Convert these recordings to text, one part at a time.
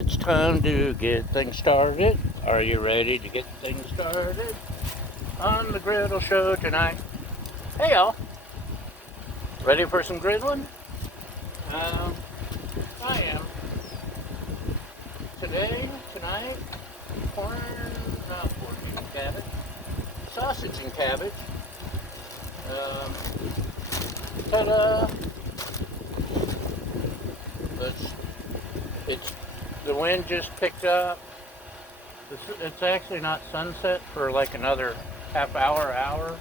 It's time to get things started. Are you ready to get things started on the Griddle Show tonight? Hey y'all, ready for some griddling? Um, I am. Tonight, corn, not pork and cabbage, sausage and cabbage. Um, Ta-da! Let's, it's the wind just picked up. It's actually not sunset for like another half hour.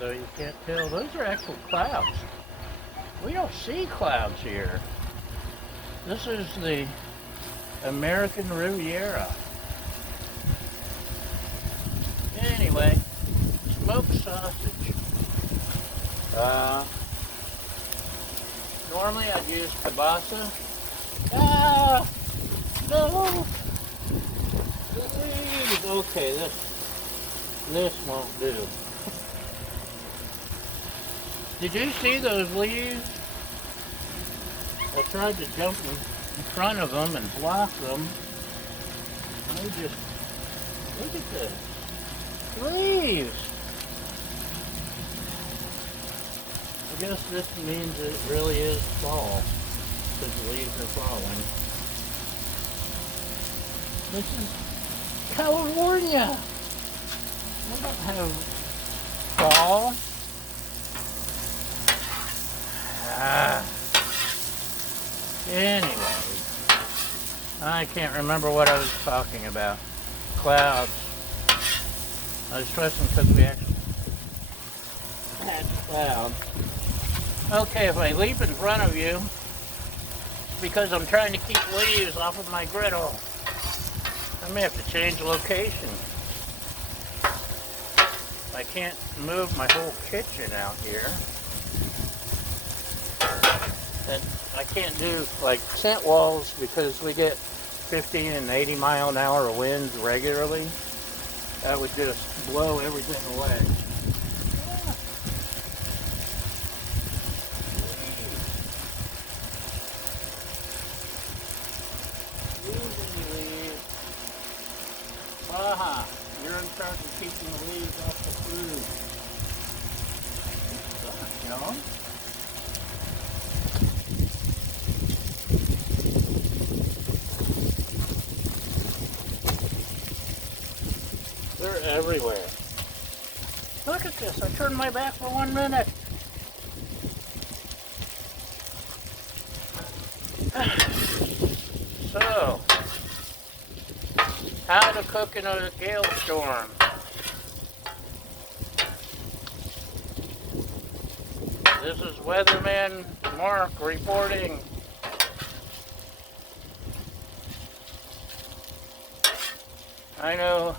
So you can't tell. Those are actual clouds. We don't see clouds here. This is the American Riviera. Anyway, smoked sausage. Uh, Normally I'd use kielbasa. Ah, no. Please. Okay, this won't do. Did you see those leaves? I tried to jump in front of them and block them. They just, look at this. Leaves. I guess this means it really is fall, because the leaves are falling. This is California. I don't have fall. Anyway, I can't remember what I was talking about. Clouds. I was trusting because we actually had clouds. Okay, if I leap in front of you, it's because I'm trying to keep leaves off of my griddle. I may have to change location. I can't move my whole kitchen out here. And I can't do like tent walls because we get 50 and 80 mile an hour winds regularly. That would just blow everything away. Aha, you're in charge of keeping the leaves off the food. Good stuff, y'all. They're everywhere. Look at this, I turned my back for 1 minute. So, how to cook in a gale storm. This is Weatherman Mark reporting. I know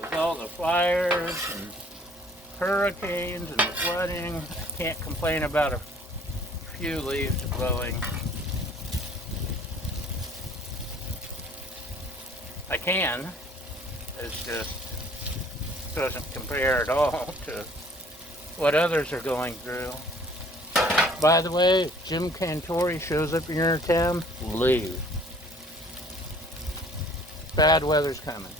with all the fires and hurricanes and the flooding, I can't complain about a few leaves blowing. I can. It's just doesn't compare at all to what others are going through. By the way, if Jim Cantori shows up in your town, leave. Bad weather's coming.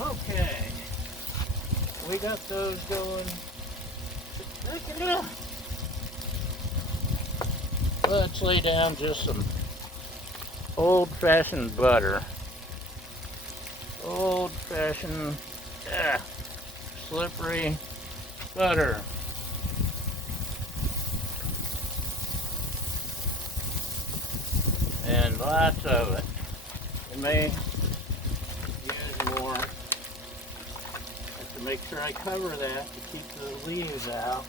Okay. We got those going. Let's lay down just some old-fashioned butter. Old-fashioned, slippery butter. And lots of it. You may use more. Have to make sure I cover that to keep the leaves out.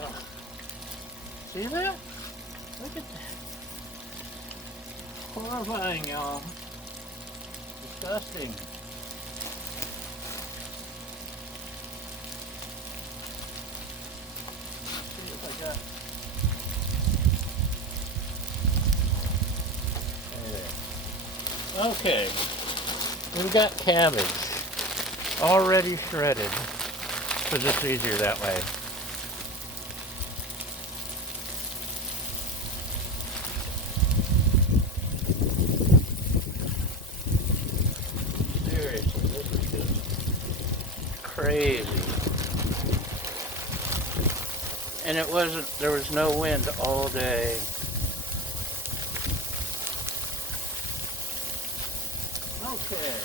Oh. See that? Look at that. Horrifying, y'all. Disgusting. Let's see if I got. There. Okay. We've got cabbage already shredded because it's easier that way. And there was no wind all day. Okay,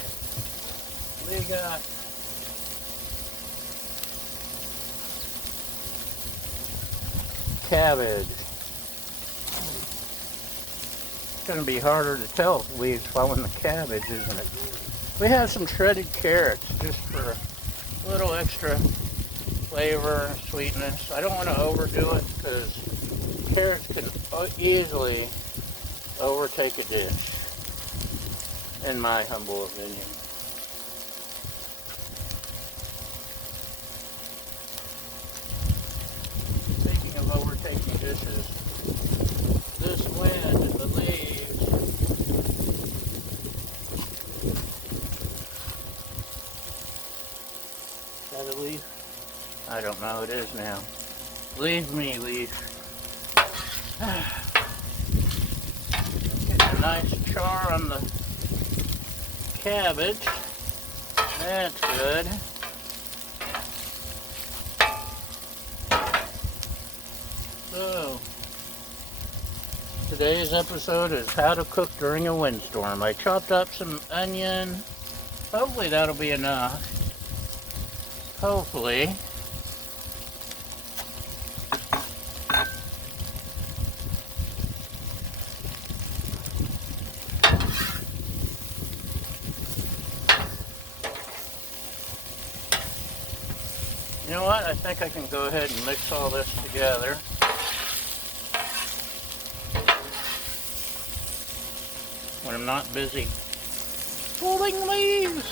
we got cabbage. It's going to be harder to tell leaves following the cabbage, isn't it? We have some shredded carrots just for a little extra flavor and sweetness. I don't want to overdo it because carrots can easily overtake a dish, in my humble opinion. Speaking of overtaking dishes, this wind and the leaves. Is that a leaf? I don't know, it is now. Leave me, leaf. Getting a nice char on the cabbage. That's good. So, today's episode is how to cook during a windstorm. I chopped up some onion. Hopefully that'll be enough. Hopefully. You know what? I think I can go ahead and mix all this together. When I'm not busy pulling leaves.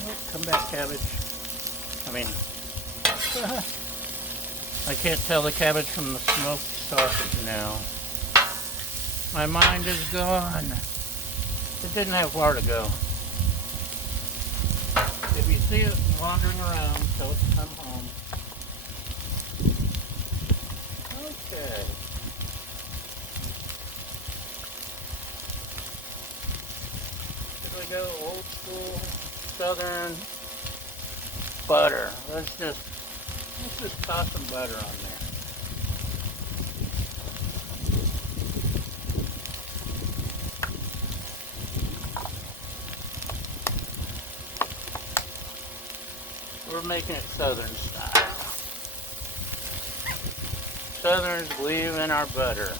Oh, come back, cabbage. I mean, I can't tell the cabbage from the smoked sausage now. My mind is gone. It didn't have far to go. If you see it wandering around, tell it to come home. Okay. Should we go old school southern butter? Let's just toss some butter on there. We're making it southern style. Southerners believe in our butter.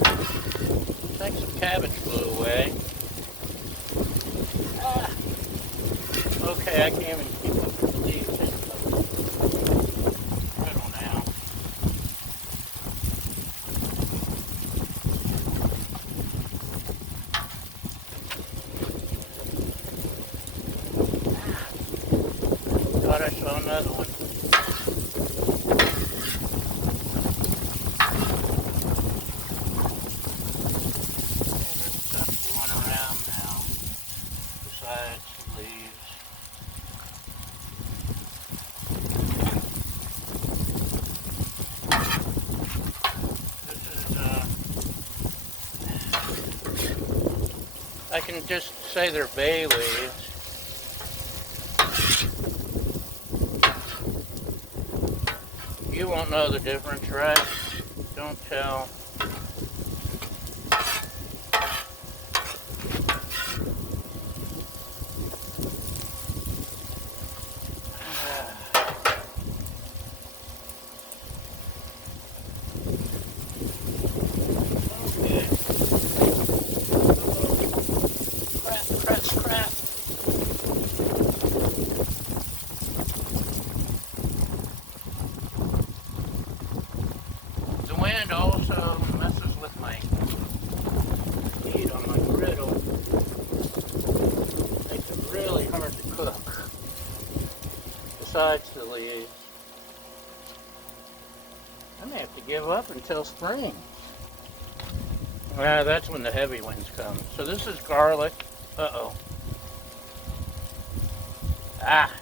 I think some cabbage flew away. Okay, I can't even keep up with the leaves. Riddle now. Thought I saw another one. There's stuff going around now besides the leaves. I can just say they're bay leaves. You won't know the difference, right? Don't tell. Wind also messes with my heat on my griddle. Makes it really hard to cook. Besides the leaves. I may have to give up until spring. That's when the heavy winds come. So this is garlic. Uh-oh. Ah.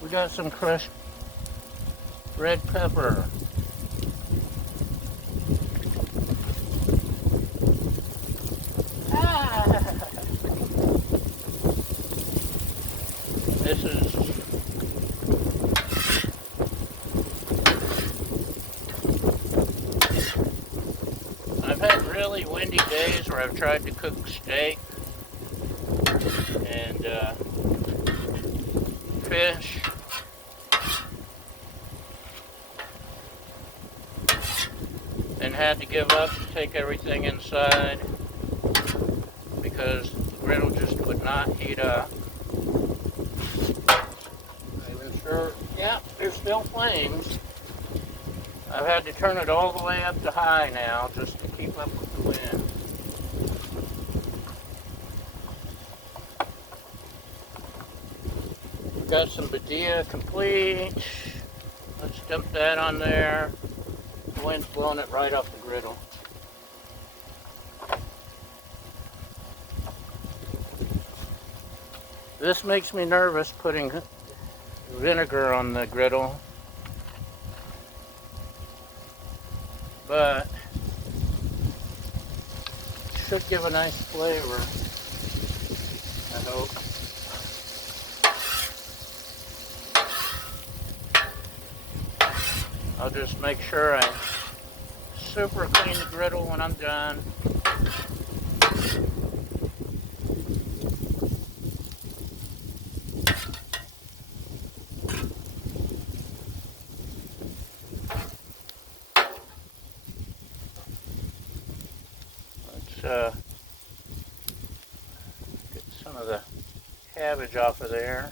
We got some crushed red pepper. Ah. This is I've had really windy days where I've tried to cook steak and fish. And had to give up to take everything inside because the griddle just would not heat up. Even sure, yeah, there's still flames. I've had to turn it all the way up to high now just to keep up with the wind. We've got some Badia complete. Let's dump that on there. The wind's blowing it right off the griddle. This makes me nervous putting vinegar on the griddle, but it should give a nice flavor, I hope. I'll just make sure I super clean the griddle when I'm done. Let's get some of the cabbage off of there.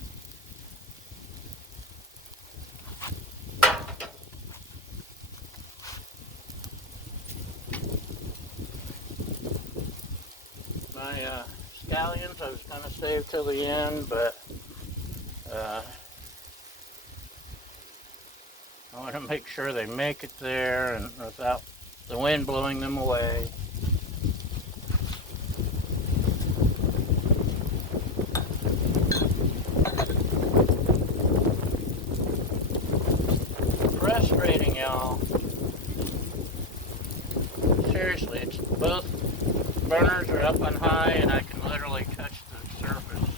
My scallions I was going to save till the end, but I want to make sure they make it there and without the wind blowing them away. Frustrating, y'all. Seriously, it's both burners are up on high and I can literally touch the surface.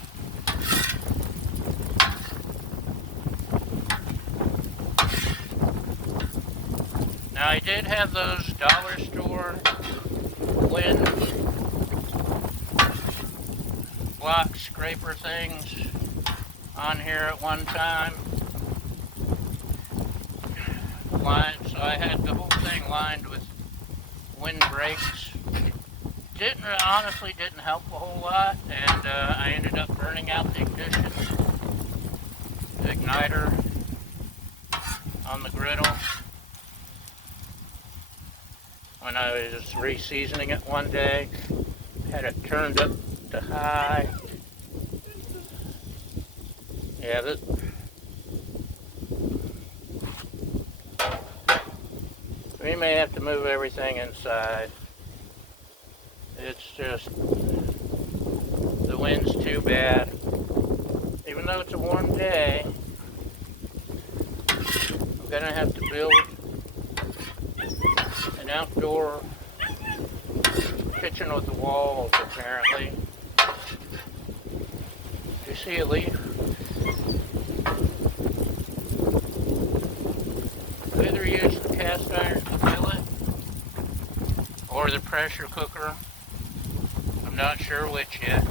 Now I did have those dollar store wind block scraper things on here at one time. So I had the whole thing lined with wind brakes. Honestly didn't help a whole lot, and I ended up burning out the ignition, the igniter on the griddle when I was re-seasoning it one day. Had it turned up to high. Yeah, we may have to move everything inside. It's just, the wind's too bad. Even though it's a warm day, I'm gonna have to build an outdoor kitchen with the walls, apparently. Do you see a leaf? Either use the cast iron skillet or the pressure cooker. I'm not sure which yet.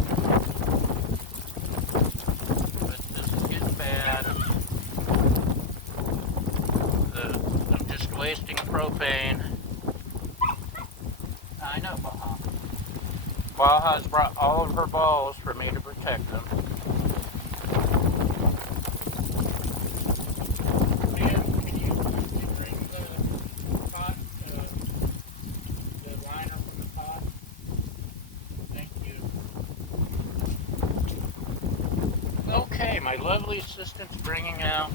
But this is getting bad. I'm just wasting propane. I know Baja. Baja's brought all of her balls for me to protect them. My lovely assistant's bringing out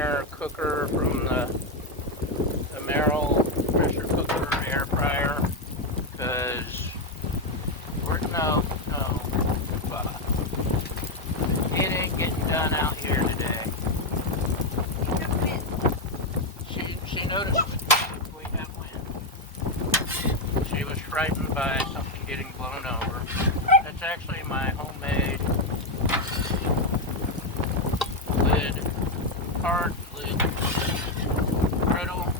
dinner cooker from the Merrill pressure cooker air fryer, because no, it ain't getting done out here today. She noticed we have wind. She was frightened by something getting blown over. That's actually my homemade hard lid griddle.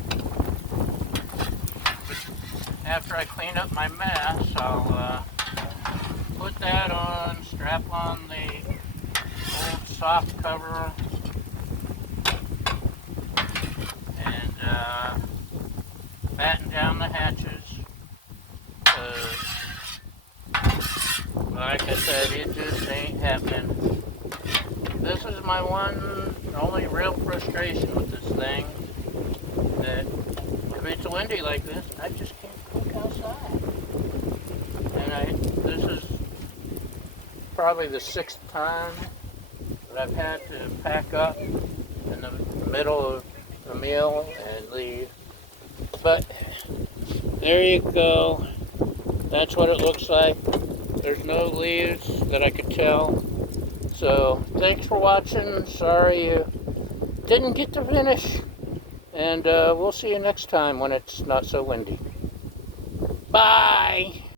But after I clean up my mess, I'll put that on, strap on the old soft cover, and batten down the hatches. Like I said, it just ain't happening. This is my only real frustration with this thing, that if it's windy like this, I just can't cook outside. And this is probably the 6th time that I've had to pack up in the middle of the meal and leave. But there you go. That's what it looks like. There's no leaves that I could tell. So thanks for watching. Sorry you didn't get to finish. And we'll see you next time when it's not so windy. Bye!